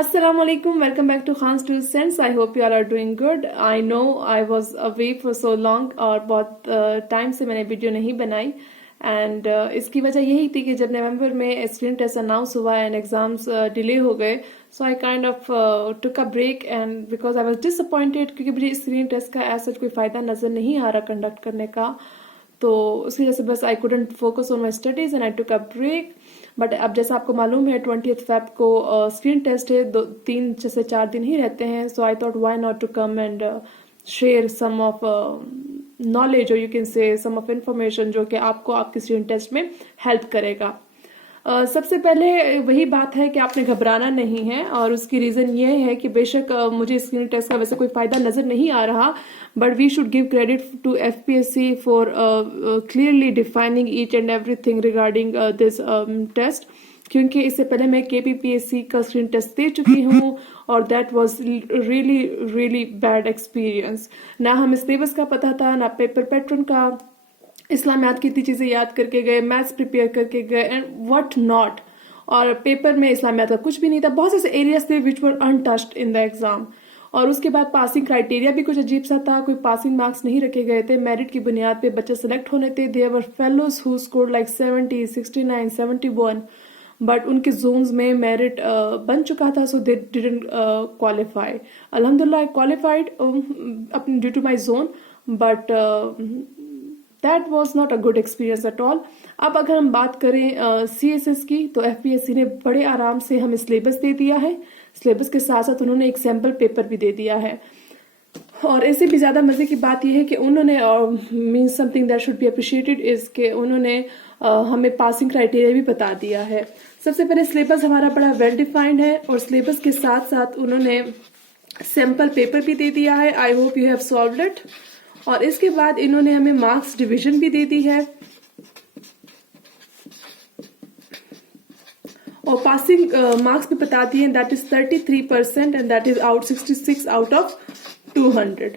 Assalamualaikum. Welcome back to Khan's Two Cents. I hope you all are doing good. I know I was away for so long और बहुत time से मैंने video नहीं बनाई and इसकी वजह यही थी कि जब नवंबर में स्क्रीन टेस्ट अनाउंस हुआ एंड एग्जाम्स डिले हो गए so I kind of took a break and because I was disappointed क्योंकि मुझे स्क्रीन टेस्ट का ऐसा कोई फायदा नजर नहीं आ रहा कंडक्ट करने का, तो उसकी वजह से बस I couldn't focus on my studies and I took a break. But अब जैसा आपको मालूम है 20th फेब को स्क्रीन टेस्ट है, 3 से 4 दिन ही रहते हैं. So I thought why not to come and share some of knowledge और you can say some of information जो कि आपको आपके स्क्रीन टेस्ट में हेल्प करेगा. सबसे पहले वही बात है कि आपने घबराना नहीं है और उसकी रीजन ये है कि बेशक मुझे स्क्रीन टेस्ट का वैसे कोई फायदा नजर नहीं आ रहा, but we should give credit to FPSC for clearly defining each and everything regarding this test, क्योंकि इससे पहले मैं केपीपीएससी का स्क्रीन टेस्ट दे चुकी हूँ और that was really really bad experience. ना हमें सिलेबस का पता था, ना पेपर पैटर्न का, इस्लामियात की इतनी चीजें याद करके गए, मैथ्स प्रिपेयर करके गए एंड व्हाट नॉट, और पेपर में इस्लामियात का कुछ भी नहीं था. बहुत से एरियाज थे विच वर अनटच्ड इन द एग्जाम. और उसके बाद पासिंग क्राइटेरिया भी कुछ अजीब सा था, कोई पासिंग मार्क्स नहीं रखे गए थे, मेरिट की बुनियाद पे बच्चे सेलेक्ट होने थे. There were fellows who scored like 70, 69, 71, but उनके जोन्स में मेरिट बन चुका था, सो दे डिडंट क्वालिफाई. अल्हम्दुलिल्लाह I qualified due to my zone, but that was not a good experience at all. अब अगर हम बात करें सीएसएस की, तो एफपीएससी ने बड़े आराम से हमें सिलेबस दे दिया है. सिलेबस के साथ साथ उन्होंने एक सैम्पल पेपर भी दे दिया है. और इससे भी ज्यादा मजे की बात यह है कि उन्होंने means something that should be appreciated is के उन्होंने हमें पासिंग क्राइटेरिया भी बता दिया है. सबसे पहले सिलेबस हमारा बड़ा वेल डिफाइंड है और सिलेबस के साथ साथ उन्होंने सैम्पल पेपर भी दे दिया है. I hope you have solved it. और इसके बाद इन्होंने हमें मार्क्स डिवीजन भी दे दी है और पासिंग मार्क्स भी बता दिए हैं, that is 33% and that is out 66 out of 200.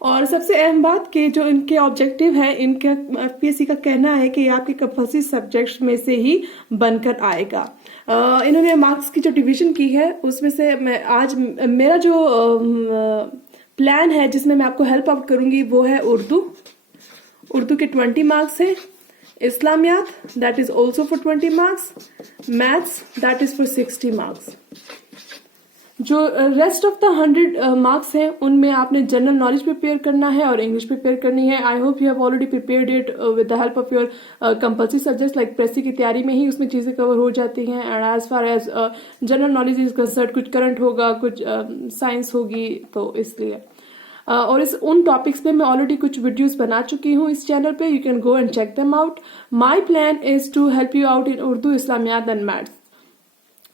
और सबसे अहम बात कि जो इनके ऑब्जेक्टिव है, इनका एफपीएससी का कहना है कि आपके कंपल्सरी सब्जेक्ट्स में से ही बनकर आएगा. इन्होंने मार्क्स की जो डिवीजन की है उसमें से मैं आज मेरा जो प्लान है जिसमें मैं आपको हेल्प आउट करूंगी वो है उर्दू के 20 मार्क्स है, Islamiyat that is also for 20 marks, maths that is for 60 marks. जो रेस्ट ऑफ द 100 मार्क्स हैं उनमें आपने जनरल नॉलेज प्रिपेयर करना है और इंग्लिश प्रिपेयर करनी है. I hope you have already prepared it with the help of your compulsory subjects like precis की तैयारी में ही उसमें चीजें कवर हो जाती हैं. And as far as general knowledge is concerned, कुछ करंट होगा, कुछ साइंस होगी, तो इसलिए और उन टॉपिक्स पे मैं ऑलरेडी कुछ वीडियोस बना चुकी हूँ इस चैनल पे. You can go and check them out. My plan is to help you out in Urdu, Islamiyat and maths.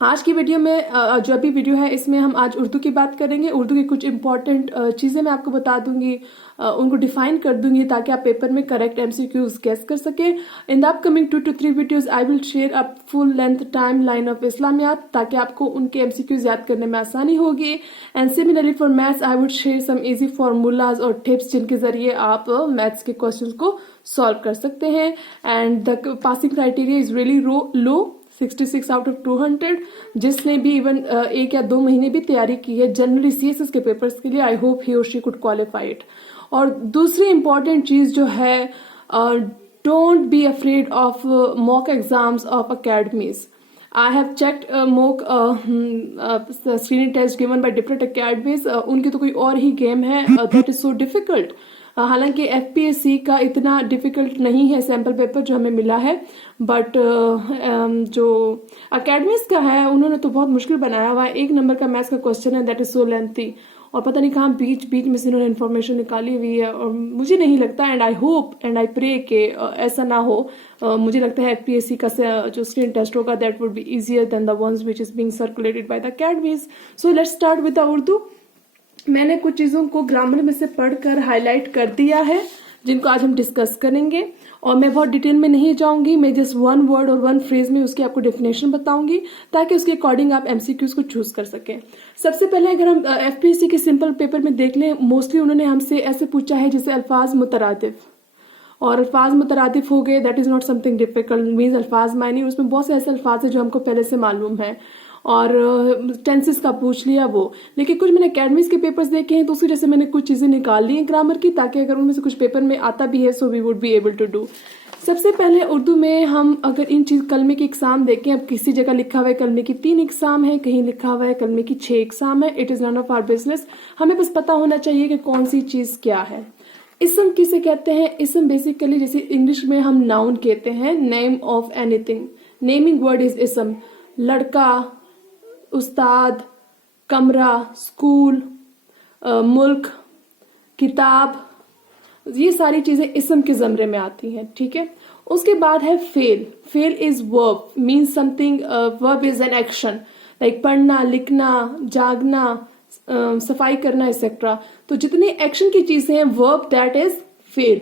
आज की वीडियो में जो अभी वीडियो है इसमें हम आज उर्दू की बात करेंगे. उर्दू की कुछ इंपॉर्टेंट चीजें मैं आपको बता दूंगी, उनको डिफाइन कर दूंगी ताकि आप पेपर में करेक्ट एमसीक्यूज गेस कर सके. In the upcoming 2 to 3 videos I will share a full length timeline of Islamiyat ताकि आपको उनके एमसीक्यूज याद करने में आसानी होगी. And similarly for maths I would share some easy formulas और टिप्स जिनके जरिए आप मैथ्स के क्वेश्चन को सॉल्व कर सकते हैं. And the passing criteria is really low, 66 out of 200. जिसने भी इवन 1 या 2 महीने भी तैयारी की है जनरली सीएसएस के पेपर्स के लिए, आई होप ही और शी कुड क्वालिफाई इट. और दूसरी इंपॉर्टेंट चीज जो है, don't be afraid of mock exams of academies. I have checked mock screening test given by different academies. उनकी तो कोई और ही गेम है, दैट इज सो डिफिकल्ट. हालांकि एफपीएससी का इतना डिफिकल्ट नहीं है सैम्पल पेपर जो हमें मिला है, बट जो अकेडमीज का है उन्होंने तो बहुत मुश्किल बनाया हुआ है. 1 नंबर का मैथ्स का क्वेश्चन है, दैट इज सो लेंथी और पता नहीं कहाँ बीच में से इन्होंने इन्फॉर्मेशन निकाली हुई है. और मुझे नहीं लगता and I hope and I pray कि ऐसा ना हो. मुझे लगता है एफपीएससी का जो स्क्रीन टेस्ट होगा that would be easier than the ones which is being circulated by the academies. So let's start with the Urdu. मैंने कुछ चीजों को ग्रामर में से पढ़कर हाईलाइट कर दिया है जिनको आज हम डिस्कस करेंगे और मैं बहुत डिटेल में नहीं जाऊंगी. मैं जस्ट 1 वर्ड और 1 फ्रेज में उसकी आपको डेफिनेशन बताऊंगी ताकि उसके अकॉर्डिंग आप एमसीक्यूज को चूज कर सकें. सबसे पहले अगर हम एफपीएससी के सिंपल पेपर में देख लें, मोस्टली उन्होंने हमसे ऐसे पूछा है जैसे अल्फाज मुतरादिफ, और अल्फाज मुतरादिफ हो गए, that is not something difficult, means अल्फाज मायनी. उसमें बहुत से ऐसे अल्फाज है जो हमको पहले से मालूम है. और टेंसेस का पूछ लिया वो। लेकिन कुछ मैंने अकेडमीज के पेपर्स देखे हैं तो उसकी वजह से मैंने कुछ चीजें निकाल ली हैं ग्रामर की, ताकि अगर उनमें से कुछ पेपर में आता भी है so we would be able to do. सबसे पहले उर्दू में हम अगर इन चीज कलमे के एग्जाम देखें, अब किसी जगह लिखा हुआ है कलमे की 3 एग्जाम है, कहीं लिखा हुआ है कलमे की 6 एग्जाम है, it is none of our business. हमें बस पता होना चाहिए कि कौन सी चीज क्या है। इसम किसे कहते हैं? इसम बेसिकली जैसे इंग्लिश में हम नाउन कहते हैं, name of anything, naming word is इसम। लड़का, उस्ताद, कमरा, स्कूल, मुल्क, किताब, ये सारी चीजें इसम के जमरे में आती हैं, ठीक है। उसके बाद है fail. Fail is verb, means something, verb is an action, like पढ़ना, लिखना, जागना, सफाई करना एक्सेट्रा। तो जितनी एक्शन की चीजें हैं वर्ब, दैट इज फेल।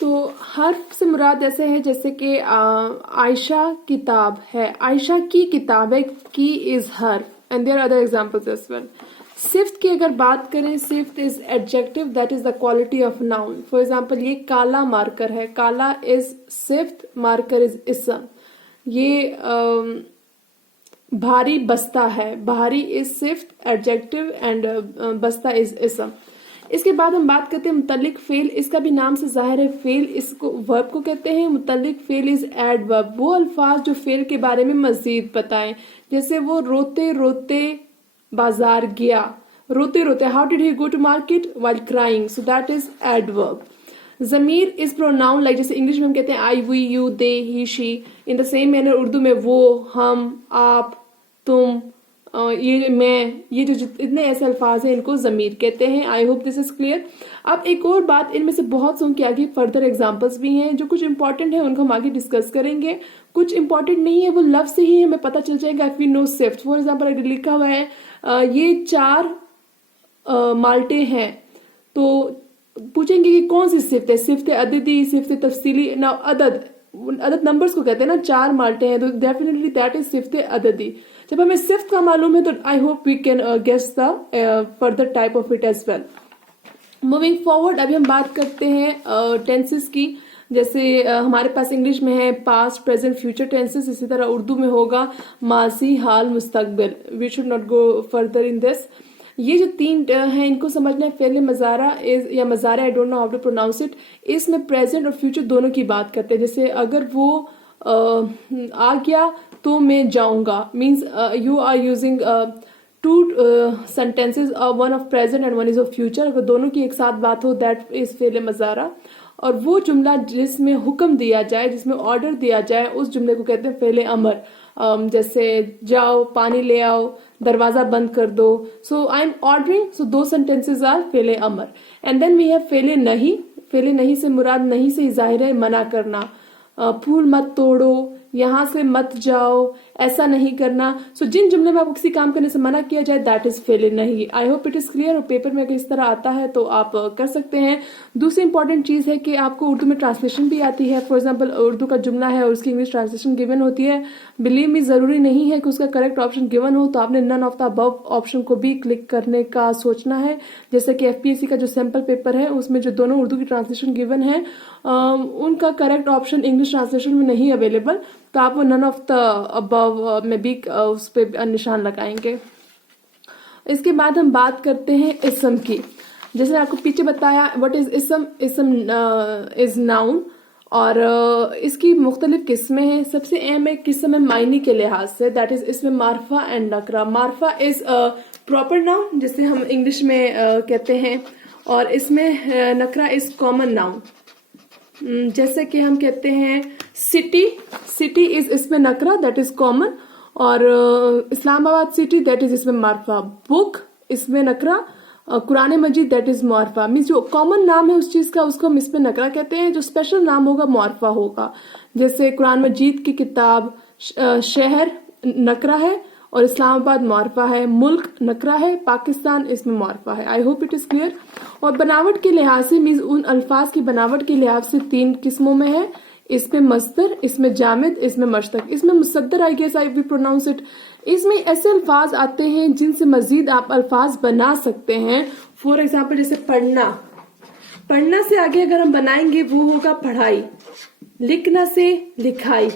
तो हर्फ से मुराद ऐसे है जैसे कि आयशा किताब है, आयशा की किताब है, की इज हर्फ and there are other examples as well. सिफ्त की अगर बात करें, सिफ्त is adjective that is the quality of noun. For example ये काला मार्कर है, काला इज सिफ्त, मार्कर इज इसम। ये भारी बस्ता है, भारी इज सिफ्त एडजेक्टिव एंड बस्ता इज इसम। इसके बाद हम बात करते हैं मुतल्लिक फेल। इसका भी नाम से जाहिर है फेल इसको वर्ब को कहते हैं। मुतल्लिक फेल इज एडवर्ब, वो अल्फाज जो फेल के बारे में मजीद बताएं। जैसे वो रोते रोते बाजार गया, रोते रोते, how did he go to market? While crying, so that is adverb. जमीर इज प्रोनाउन, लाइक जैसे इंग्लिश में हम कहते हैं I, we, you, they, he, she. In the same manner Urdu में वो, हम, आप, तुम, ये, मैं, ये जो इतने ऐसे अल्फाज हैं इनको जमीर कहते हैं। I hope this is clear. अब एक और बात, इनमें से बहुत से उनके आगे फर्दर एग्जांपल्स भी हैं जो कुछ इंपॉर्टेंट है, उनको हम आगे डिस्कस करेंगे। कुछ इंपॉर्टेंट नहीं है, वो लफ्ज से ही हमें पता चल जाएगा। इफ वी नो सिफ्ट, फॉर एग्जाम्पल अगर लिखा हुआ है ये 4 माल्टे हैं, तो पूछेंगे कि कौन सी सिफ्त है? सिफ्त अददी, सिफ्त तफसीली। ना अदद नंबर्स को कहते हैं ना, 4 माल्टे हैं तो डेफिनेटली दैट इज सिफ्त अददी। जब हमें सिफ्त का मालूम है तो I hope we can guess the further type of it as well. Moving forward, अभी हम बात करते हैं टेंसेस की। जैसे हमारे पास इंग्लिश में है पास्ट, प्रेजेंट, फ्यूचर टेंसेस, इसी तरह उर्दू में होगा माजी, हाल, मुस्तकबिल। We should not go further in this. ये जो 3 हैं इनको समझना है। फेल मजारा इज या मजारा, I don't know how to pronounce it, इसमें प्रेजेंट और फ्यूचर दोनों की बात करते हैं। जैसे अगर वो आ गया तो मैं जाऊंगा, means you are using 2 sentences, one of present and one is of future। अगर दोनों की एक साथ बात हो दैट इज फेल मजारा। और वो जुमला जिसमें हुक्म दिया जाए, जिसमें ऑर्डर दिया जाए, उस जुमले को कहते हैं फेल अमर। जैसे जाओ, पानी ले आओ, दरवाजा बंद कर दो। So I am ordering, so 2 sentences are फेल अमर। एंड देन वी हैव फेल नहीं। फेल नहीं से मुराद नहीं से जाहिर है मना करना। फूल मत तोड़ो, यहां से मत जाओ, ऐसा नहीं करना। सो जिन जुमले में आपको किसी काम करने से मना किया जाए दैट इज फेल नहीं। आई होप इट इज क्लियर। और पेपर में अगर इस तरह आता है तो आप कर सकते हैं। दूसरी इंपॉर्टेंट चीज है कि आपको उर्दू में ट्रांसलेशन भी आती है। फॉर एग्जाम्पल उर्दू का जुमला है और उसकी इंग्लिश ट्रांसलेशन गिवन होती है। बिलीव मी, जरूरी नहीं है कि उसका करेक्ट ऑप्शन गिवन हो तो आपने none of the above option को भी क्लिक करने का सोचना है। जैसे कि एफपीएससी का जो सैंपल पेपर है उसमें जो दोनों उर्दू की ट्रांसलेशन गिवन है उनका करेक्ट ऑप्शन इंग्लिश ट्रांसलेशन में नहीं अवेलेबल, तो आप नन ऑफ द अबव में भी उस पर निशान लगाएंगे। इसके बाद हम बात करते हैं इसम की। जैसे आपको पीछे बताया व्हाट इज इसम। इसम इज नाउन और इसकी मुख्तलिफ किस्में हैं। सबसे अहम एक किस्म है मायने के लिहाज से, दैट इज इसमें मारफा एंड नकरा। मारफा इज प्रॉपर नाउन जिसे हम इंग्लिश में कहते हैं, और इसमें नकरा इज कॉमन नाउन। जैसे कि हम कहते हैं सिटी, सिटी इज इसमें नकरा दैट इज कॉमन, और इस्लामाबाद सिटी दैट इज इसमें मारफा। बुक इसमें नकरा, कुरान मजीद दैट इज मारफा। मीन्स जो कॉमन नाम है उस चीज का उसको हम इसमें नकरा कहते हैं, जो स्पेशल नाम होगा मारफा होगा। जैसे कुरान मजीद की किताब, शहर नकरा है और इस्लामाबाद मारफा है, मुल्क नकरा है, पाकिस्तान इसमें मारफा है। I hope it is clear. और बनावट के लिहाज से मीन्स उन अल्फाज की बनावट के लिहाज से 3 किस्मों में है। इसमें मस्दर, इसमें जामिद, इसमें मश्तक। इसमें मुसद्दर, I guess I we pronounce it, इसमें ऐसे अल्फाज आते हैं जिनसे मजीद आप अल्फाज बना सकते हैं। फॉर एग्जाम्पल जैसे पढ़ना, पढ़ना से आगे अगर हम बनाएंगे वो होगा पढ़ाई। लिखना से लिखाई।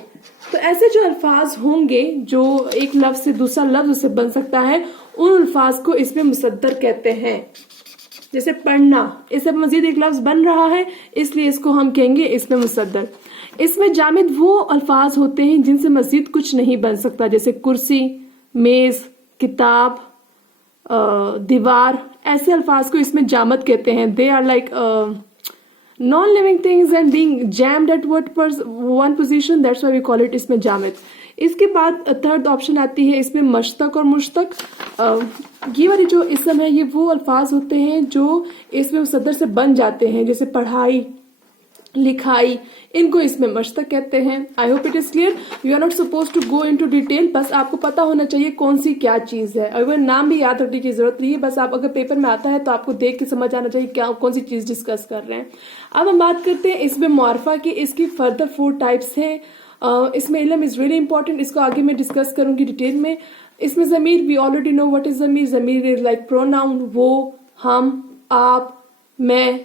तो ऐसे जो अल्फाज होंगे जो एक लफ्ज से दूसरा लफ्ज उससे बन सकता है, उन अल्फाज को इसमें मुसद्दर कहते हैं। जैसे पढ़ना, इससे मजीद एक लफ्ज बन रहा है, इसलिए इसको हम कहेंगे इसमें मुसद्दर। इसमें जामिद वो अल्फाज होते हैं जिनसे मजीद कुछ नहीं बन सकता, जैसे कुर्सी, मेज, किताब, दीवार। ऐसे अल्फाज को इसमें जामद कहते हैं। They are like non living things and being jammed at one position, that's why we call it इसमें जामिद। इसके बाद थर्ड ऑप्शन आती है इसमें मश्तक और मुश्तक। ये वाली जो इसम है, ये वो अल्फाज होते हैं जो इसमें मुसद्दर से बन जाते हैं, जैसे पढ़ाई, लिखाई, इनको इसमें मश्तक कहते हैं। I hope it is clear. You are not suppose to go into detail, बस आपको पता होना चाहिए कौन सी क्या चीज है। अगर नाम भी याद रखने की जरूरत नहीं है, बस आप अगर पेपर में आता है तो आपको देख के समझ आना चाहिए क्या कौन सी चीज डिस्कस कर रहे हैं। अब हम बात करते हैं इसमें मुआरफा की। इसकी फर्दर 4 टाइप्स हैं। इसमें इल्म इज रियली इंपॉर्टेंट, इसको आगे मैं डिस्कस करूंगी डिटेल में। इसमें जमीर, we already know what is जमीर। जमीर इज लाइक प्रोनाउन, वो, हम, आप, मैं,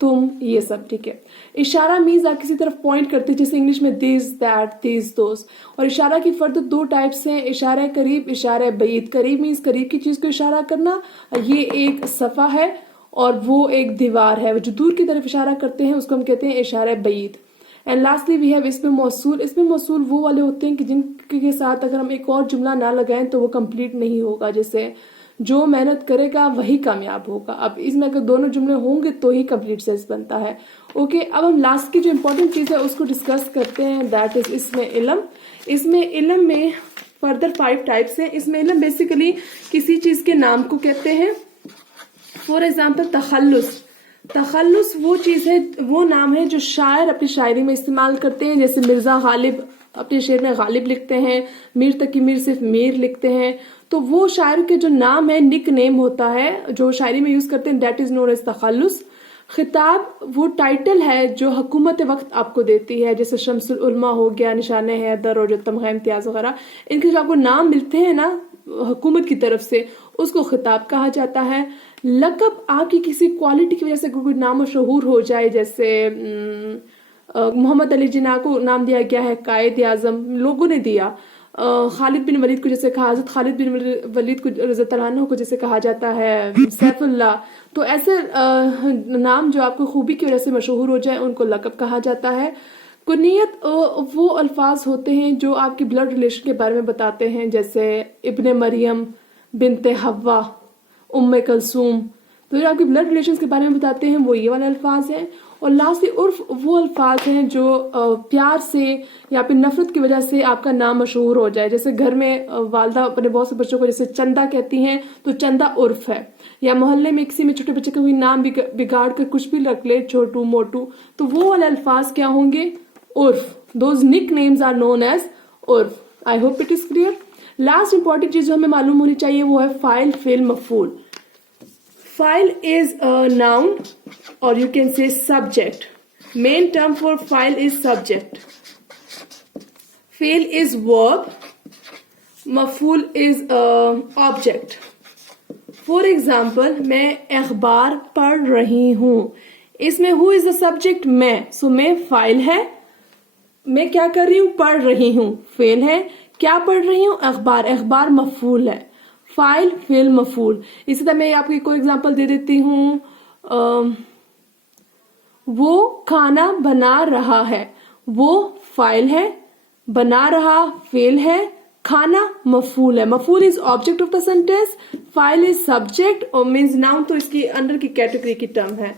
तुम, ये सब, ठीक है। इशारा मीन्स आप किसी तरफ पॉइंट करते हैं, जैसे इंग्लिश में दिस, दैट, दिस, दोस। और इशारा की फर्द 2 टाइप्स हैं, इशारा करीब, इशारा बईद। करीब मीन्स करीब की चीज को इशारा करना, ये एक सफ़ा है और वो एक दीवार है। जो दूर की तरफ इशारा करते हैं उसको हम कहते हैं इशारा बईद। एंड लास्टली वी हैव इसमें मौसूल। इसमें मौसूल वो वाले होते हैं कि जिनके साथ अगर हम एक और जुमला ना लगाएं तो वो कंप्लीट नहीं होगा। जैसे जो मेहनत करेगा वही कामयाब होगा। अब इसमें अगर दोनों जुमले होंगे तो ही कंप्लीट सेंस बनता है। ओके, अब हम लास्ट की जो इंपॉर्टेंट चीज है उसको डिस्कस करते हैं, दैट इज इसमें इल्म। इसमें इल्म में फर्दर 5 टाइप्स हैं। इसमें इल्म बेसिकली किसी चीज के नाम को कहते हैं। For example तखल्लुस। तखल्लुस वो चीज है, वो नाम है जो शायर अपनी शायरी में इस्तेमाल करते हैं। जैसे मिर्जा गालिब अपने शेर में गालिब लिखते हैं, मीर तकी मीर सिर्फ मीर लिखते हैं। तो वो शायर के जो नाम है, निक नेम होता है जो शायरी में यूज करते हैं, दैट इज नोन एज तखल्लुस। खिताब वो टाइटल है जो हुकूमत वक्त आपको देती है, जैसे शम्सुल उलमा हो गया, निशान हैदर और जो तमगा इम्तियाज वगैरह, इनके जो आपको नाम मिलते हैं ना हुकूमत की तरफ से, उसको खिताब कहा जाता है। लकब आपकी किसी क्वालिटी की वजह से कोई नाम मशहूर हो जाए, जैसे मोहम्मद अली जिन्ना को नाम दिया गया है कायद आजम, लोगों ने दिया। खालिद बिन वलीद को जैसे कहा, हज़रत खालिद बिन वलीद को रज़ी अल्लाह अन्हु को जैसे कहा जाता है सैफुल्लाह। तो ऐसे नाम जो आपको खूबी की वजह से मशहूर हो जाए उनको लकब कहा जाता है। कुनियत वो अल्फाज होते हैं जो आपकी ब्लड रिलेशन के बारे में बताते हैं, जैसे इब्ने मरियम, बिनते हव्वा, उम्मे कलसूम। तो जो आपके ब्लड रिलेशन के बारे में बताते हैं वो ये वाले अल्फाज हैं। और लास्टली उर्फ वो अल्फाज हैं जो प्यार से या फिर नफरत की वजह से आपका नाम मशहूर हो जाए। जैसे घर में वालदा अपने बहुत से बच्चों को जैसे चंदा कहती हैं तो चंदा उर्फ है। या मोहल्ले में किसी में छोटे बच्चे का कोई नाम बिगाड़ कर कुछ भी रख ले, छोटू मोटू, तो वो वाले अल्फाज क्या होंगे? उर्फ। Those nick names are known as उर्फ। I hope it is clear. Last important चीज जो हमें मालूम होनी चाहिए वो है फाइल, फेल, मफूल। File is a noun or you can say subject. Main term for file is subject. Fail is verb. Maf'ul is object. For example, मैं अखबार पढ़ रही हूँ। इसमें who is the subject? मैं। So मैं फाइल है। मैं क्या कर रही हूँ? पढ़ रही हूँ। फेल है। क्या पढ़ रही हूँ? अखबार। अखबार मफूल है। फाइल, फेल, मफूल। इसी तरह मैं आपको एक और एग्जांपल दे देती हूँ। वो खाना बना रहा है। वो फाइल है, बना रहा फेल है, खाना मफूल है। मफूल is object of the sentence, फाइल इज सब्जेक्ट और मीन्स नाउन, तो इसकी अंडर की कैटेगरी की टर्म है।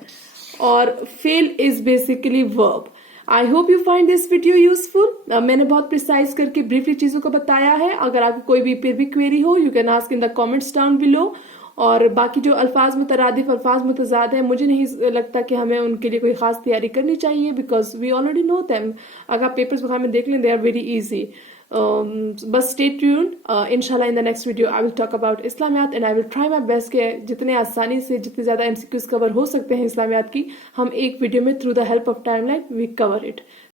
और फेल is basically verb. I hope you find this video useful. मैंने बहुत प्रिसाइज करके ब्रीफली चीजों को बताया है। अगर आपको कोई भी फिर भी क्वेरी हो you can ask in the comments down below. और बाकी जो अल्फाज मुतरादिफ, अल्फाज मुतजाद है, मुझे नहीं लगता कि हमें उनके लिए कोई खास तैयारी करनी चाहिए, because we already know them. अगर आप पेपर्स वगैरह में देख लें दे आर वेरी ईजी। बस स्टे ट्यून्ड। इंशाल्लाह in the next video I will talk about Islamiyat and I will try my best के जितने आसानी से जितने ज्यादा एमसीक्यूज कवर हो सकते हैं इस्लामियात की, हम एक वीडियो में through the help of timeline we cover it.